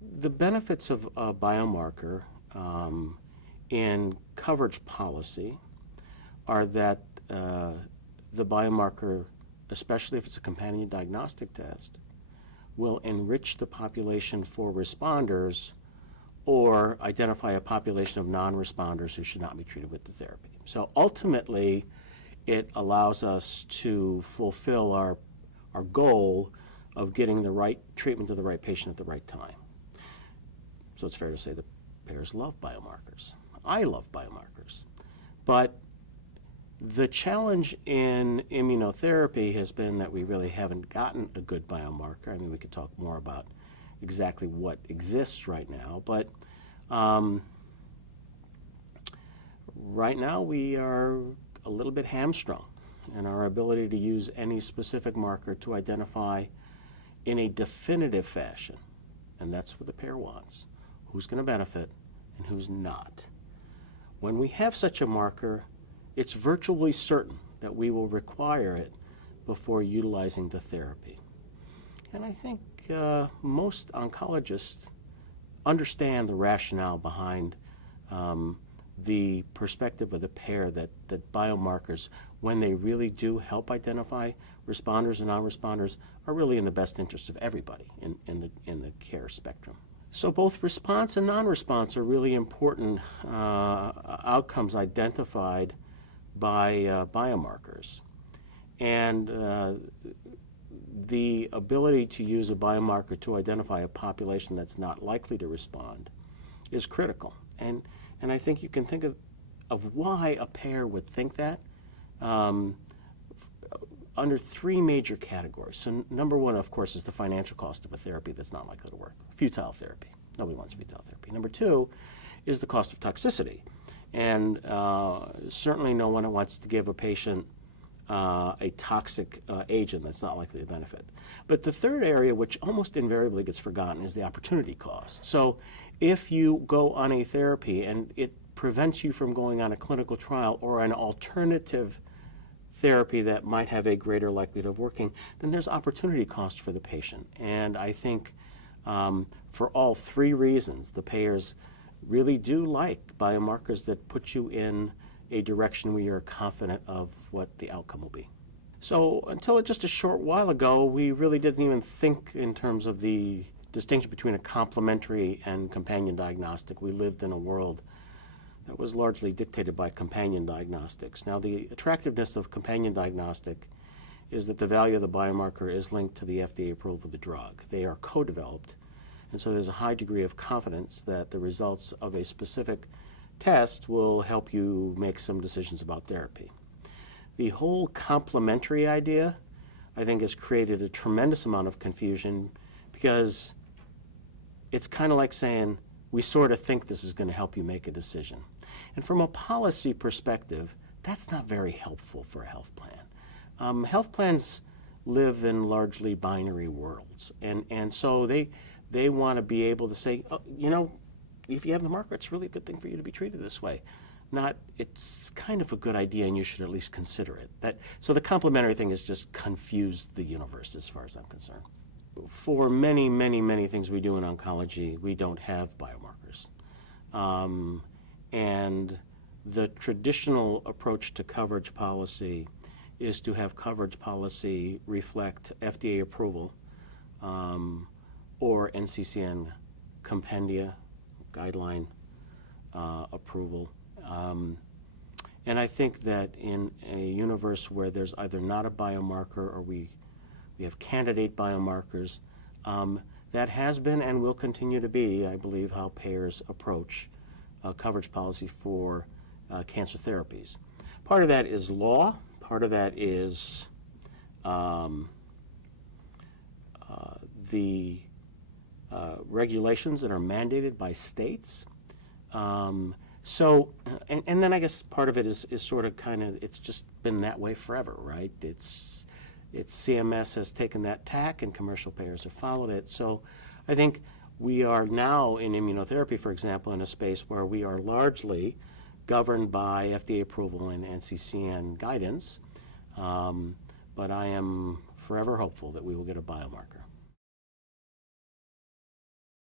The benefits of a biomarker in coverage policy are that the biomarker, especially if it's a companion diagnostic test, will enrich the population for responders or identify a population of non-responders who should not be treated with the therapy. So ultimately, it allows us to fulfill our goal of getting the right treatment to the right patient at the right time. So it's fair to say that payers love biomarkers. I love biomarkers. But the challenge in immunotherapy has been that we really haven't gotten a good biomarker. I mean, we could talk more about exactly what exists right now, but right now we are a little bit hamstrung in our ability to use any specific marker to identify in a definitive fashion, and that's what the payer wants, who's going to benefit and who's not. When we have such a marker, it's virtually certain that we will require it before utilizing the therapy. And I think most oncologists understand the rationale behind the perspective of the payer that biomarkers, when they really do help identify responders and non-responders, are really in the best interest of everybody in the care spectrum. So both response and non-response are really important outcomes identified by biomarkers. And the ability to use a biomarker to identify a population that's not likely to respond is critical. And I think you can think of why a payer would think that under three major categories. So number one, of course, is the financial cost of a therapy that's not likely to work. Futile therapy. Nobody wants futile therapy. Number two is the cost of toxicity. And certainly no one wants to give a patient a toxic agent that's not likely to benefit. But the third area, which almost invariably gets forgotten, is the opportunity cost. So if you go on a therapy and it prevents you from going on a clinical trial or an alternative therapy that might have a greater likelihood of working, then there's opportunity cost for the patient. And I think for all three reasons, the payers really do like biomarkers that put you in a direction where you're confident of what the outcome will be. So until just a short while ago, we really didn't even think in terms of the distinction between a complementary and companion diagnostic. We lived in a world that was largely dictated by companion diagnostics. Now, the attractiveness of companion diagnostic is that the value of the biomarker is linked to the FDA approval of the drug. They are co-developed, and so there's a high degree of confidence that the results of a specific test will help you make some decisions about therapy. The whole complementary idea, I think, has created a tremendous amount of confusion because it's kind of like saying, we sort of think this is going to help you make a decision. And from a policy perspective, that's not very helpful for a health plan. Health plans live in largely binary worlds, and so they want to be able to say, oh, you know, if you have the marker, it's really a good thing for you to be treated this way. Not, it's kind of a good idea and you should at least consider it. So the complementary thing has just confused the universe as far as I'm concerned. For many, many, many things we do in oncology, we don't have biomarkers. And the traditional approach to coverage policy is to have coverage policy reflect FDA approval or NCCN compendia, guideline approval. And I think that in a universe where there's either not a biomarker or we have candidate biomarkers, that has been and will continue to be, I believe, how payers approach coverage policy for cancer therapies. Part of that is law. Part of that is the regulations that are mandated by states. So, and then I guess part of it is sort of kind of, it's just been that way forever, right? It's CMS has taken that tack and commercial payers have followed it. So I think we are now in immunotherapy, for example, in a space where we are largely governed by FDA approval and NCCN guidance. But I am forever hopeful that we will get a biomarker.